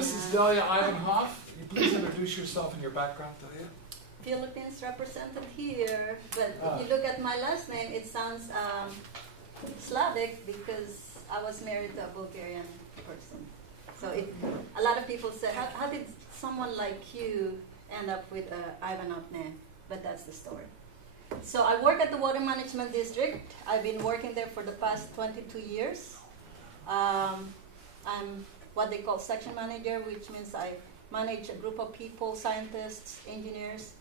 This is Delia Ivanoff. Can you please introduce yourself and your background, Delia? Philippines represented here, but if you look at my last name, it sounds Slavic because I was married to a Bulgarian person. So a lot of people say, how did someone like you end up with Ivanov name? But that's the story. So I work at the Water Management District. I've been working there for the past 22 years. I'm what they call section manager, which means I manage a group of people, scientists, engineers,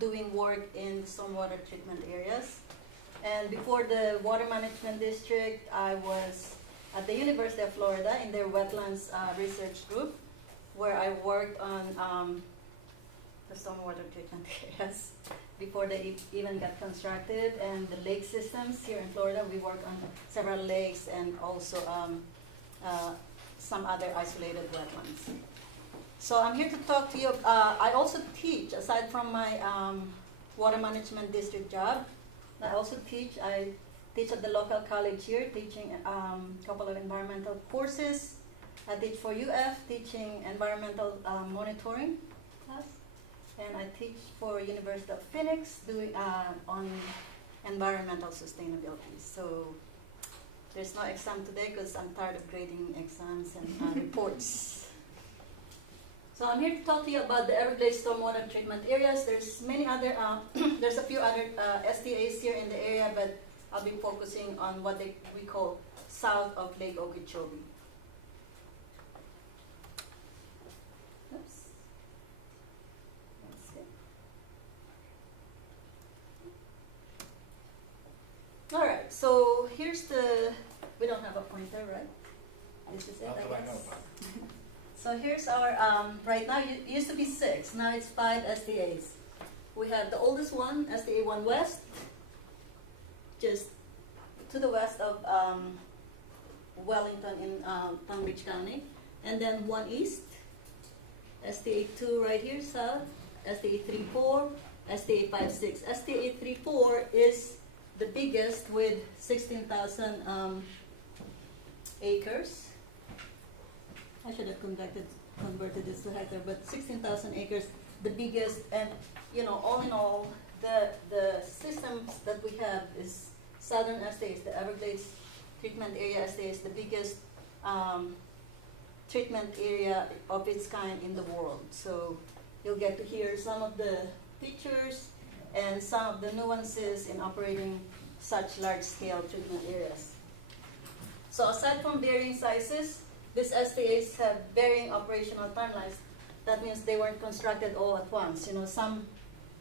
doing work in stormwater treatment areas. And before the Water Management District, I was at the University of Florida in their wetlands research group, where I worked on the stormwater treatment areas before they even got constructed, and the lake systems here in Florida. We work on several lakes and also some other isolated wetlands. So I'm here to talk to you. I also teach, aside from my water management district job, I also teach. I teach at the local college here, teaching a couple of environmental courses. I teach for UF, teaching environmental monitoring class. And I teach for University of Phoenix, doing on environmental sustainability. So there's no exam today because I'm tired of grading exams and reports. So I'm here to talk to you about the Everglades stormwater treatment areas. There's many other, there's a few other STAs here in the area, but I'll be focusing on what we call south of Lake Okeechobee. Oops. Let's see. All right, so here's the, we don't have a pointer, right? This is it, I guess. So here's our, right now it used to be 6, now it's 5 STAs. We have the oldest one, STA 1 West, just to the west of Wellington in Palm Beach County. And then 1 East, STA 2 right here, south, STA 3-4, STA 5-6. STA 3-4 is the biggest with 16,000 acres. I should have converted this to hectare, but 16,000 acres, the biggest, and all in all, the systems that we have is Southern STAs, the Everglades treatment area STA is the biggest treatment area of its kind in the world. So you'll get to hear some of the features and some of the nuances in operating such large-scale treatment areas. So aside from varying sizes, these STAs have varying operational timelines. That means they weren't constructed all at once. Some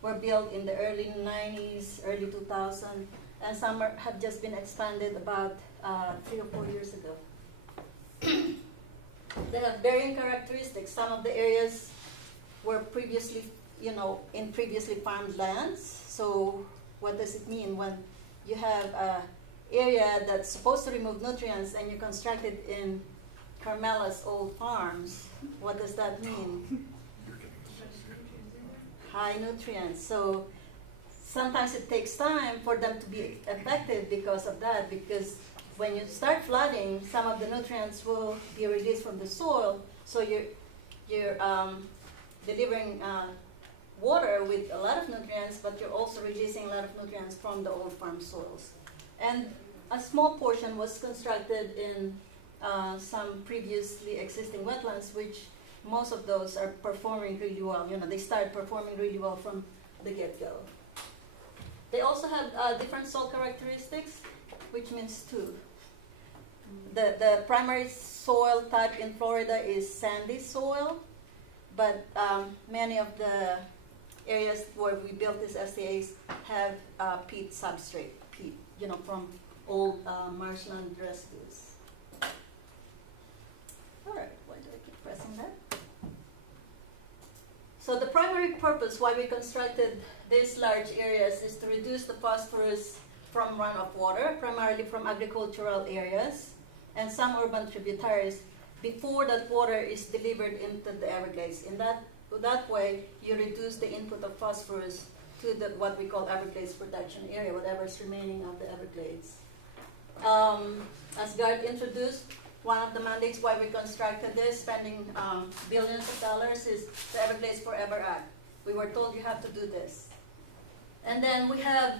were built in the early 90s, early 2000s, and some have just been expanded about 3 or 4 years ago. They have varying characteristics. Some of the areas were previously, in previously farmed lands. So what does it mean when you have an area that's supposed to remove nutrients and you construct it in Carmela's old farms? What does that mean? High nutrients. So sometimes it takes time for them to be effective because of that, because when you start flooding, some of the nutrients will be released from the soil, so you're delivering water with a lot of nutrients, but you're also releasing a lot of nutrients from the old farm soils. And a small portion was constructed in some previously existing wetlands, which most of those are performing really well. They start performing really well from the get-go. They also have different soil characteristics, which means two. The primary soil type in Florida is sandy soil, but many of the areas where we built these STAs have peat substrate, peat, from old marshland residues. All right, why do I keep pressing that? So the primary purpose why we constructed these large areas is to reduce the phosphorus from runoff water, primarily from agricultural areas and some urban tributaries, before that water is delivered into the Everglades. In that way, you reduce the input of phosphorus to what we call Everglades protection area, whatever is remaining of the Everglades. As Garth introduced, one of the mandates why we constructed this, spending billions of dollars, is the Everglades Forever Act. We were told you have to do this. And then we have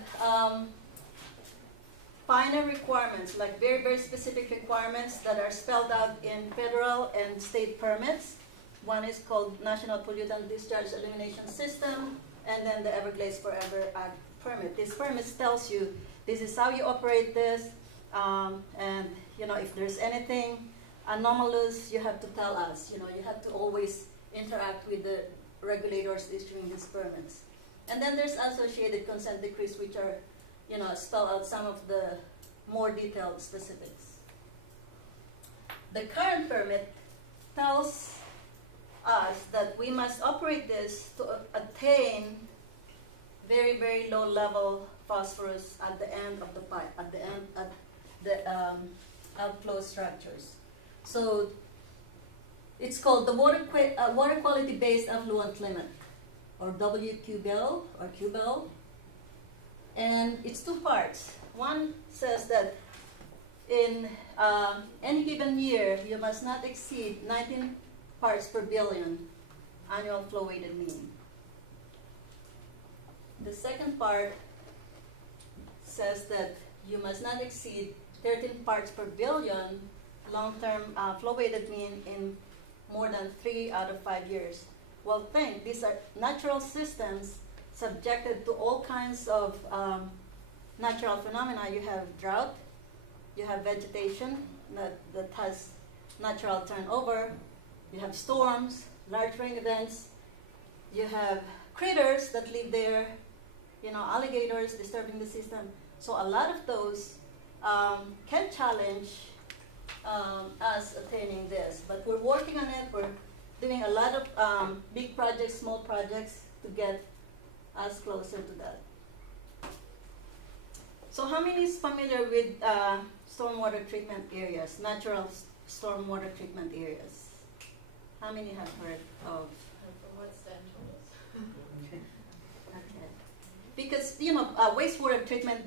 final requirements, like very, very specific requirements that are spelled out in federal and state permits. One is called National Pollutant Discharge Elimination System, and then the Everglades Forever Act permit. This permit tells you this is how you operate this, and if there's anything anomalous, you have to tell us. You have to always interact with the regulators issuing these permits. And then there's associated consent decrees, which are, spell out some of the more detailed specifics. The current permit tells us that we must operate this to attain very, very low level phosphorus at the end of the pipe, at the outflow structures. So it's called the water quality based effluent limit, or WQBL or QBL. And it's two parts. One says that in any given year, you must not exceed 19 parts per billion annual flow weighted mean. The second part says that you must not exceed 13 parts per billion long-term flow weighted mean in more than 3 out of 5 years. Well, these are natural systems subjected to all kinds of natural phenomena. You have drought, you have vegetation that has natural turnover, you have storms, large rain events, you have critters that live there, alligators disturbing the system. So a lot of those can challenge us attaining this. But we're working on it. We're doing a lot of big projects, small projects to get us closer to that. So how many is familiar with stormwater treatment areas, natural stormwater treatment areas? How many have heard of? What's that? Okay. Because, wastewater treatment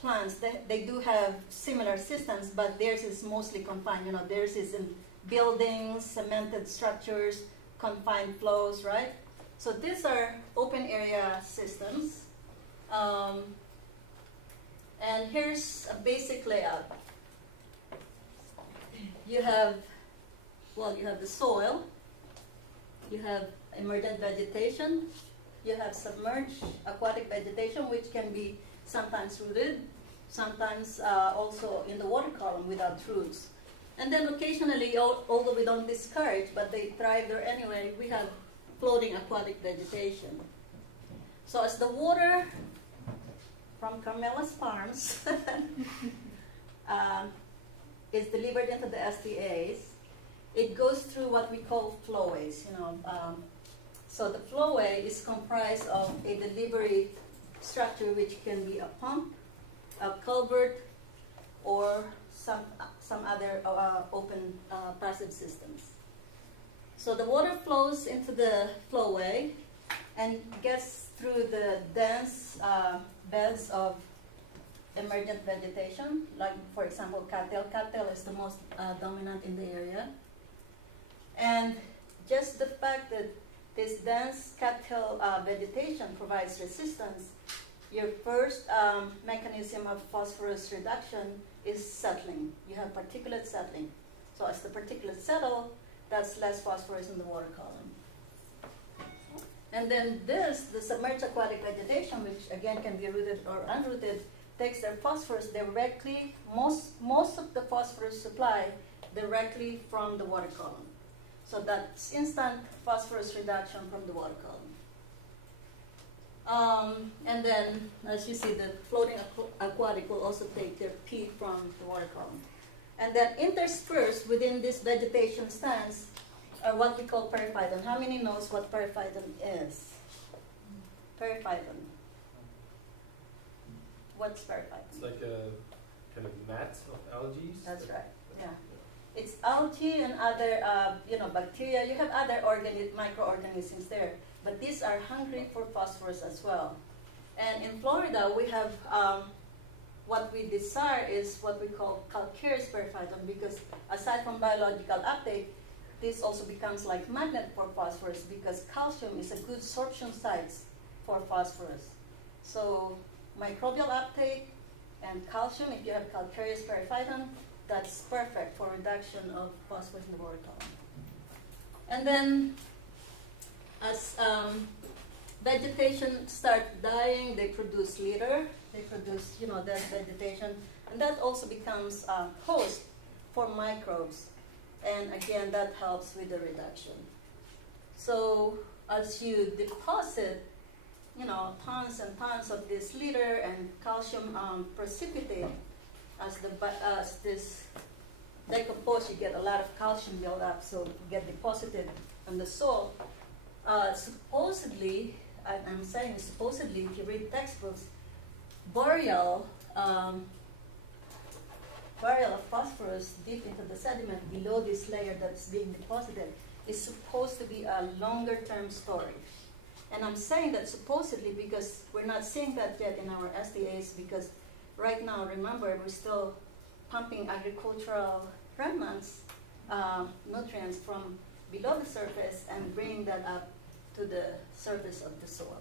plants, they do have similar systems, but theirs is mostly confined. Theirs is in buildings, cemented structures, confined flows, right? So these are open area systems. And here's a basic layout. You have the soil, you have emergent vegetation, you have submerged aquatic vegetation, which can be sometimes rooted, sometimes also in the water column without roots. And then occasionally, although we don't discourage, but they thrive there anyway, we have floating aquatic vegetation. So as the water from Carmela's farms is delivered into the SDAs, it goes through what we call flowways. So the flowway is comprised of a delivery structure, which can be a pump, a culvert, or some other open passage systems. So the water flows into the flowway and gets through the dense beds of emergent vegetation, like, for example, cattail. Cattail is the most dominant in the area. And just the fact that this dense cattail vegetation provides resistance, your first mechanism of phosphorus reduction is settling. You have particulate settling. So as the particulates settle, that's less phosphorus in the water column. And then the submerged aquatic vegetation, which again can be rooted or unrooted, takes their phosphorus directly, most of the phosphorus supply directly from the water column. So that's instant phosphorus reduction from the water column. And then, as you see, the floating aquatic will also take their pee from the water column. And then interspersed within this vegetation stands are what we call periphyton. How many knows what periphyton is? Periphyton. What's periphyton? It's like a kind of mat of algae. That's right. Yeah. It's algae and other, bacteria. You have other microorganisms there, but these are hungry for phosphorus as well. And in Florida, we have what we desire is what we call calcareous periphyton, because aside from biological uptake, this also becomes like magnet for phosphorus, because calcium is a good sorption site for phosphorus. So microbial uptake and calcium, if you have calcareous periphyton, that's perfect for reduction of phosphorus in the water column. And then as vegetation start dying, they produce litter, they produce, dead vegetation, and that also becomes a host for microbes. And again, that helps with the reduction. So as you deposit, tons and tons of this litter and calcium precipitate, as this decompose, you get a lot of calcium build up, so get deposited on the soil. Supposedly, I'm saying supposedly, if you read textbooks, burial of phosphorus deep into the sediment below this layer that's being deposited is supposed to be a longer term storage. And I'm saying that supposedly because we're not seeing that yet in our SDAs, because right now, remember, we're still pumping agricultural remnants, nutrients from below the surface and bringing that up to the surface of the soil.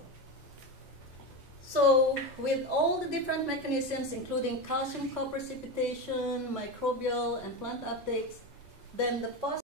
So with all the different mechanisms, including calcium co-precipitation, microbial, and plant uptakes, then the phosphorus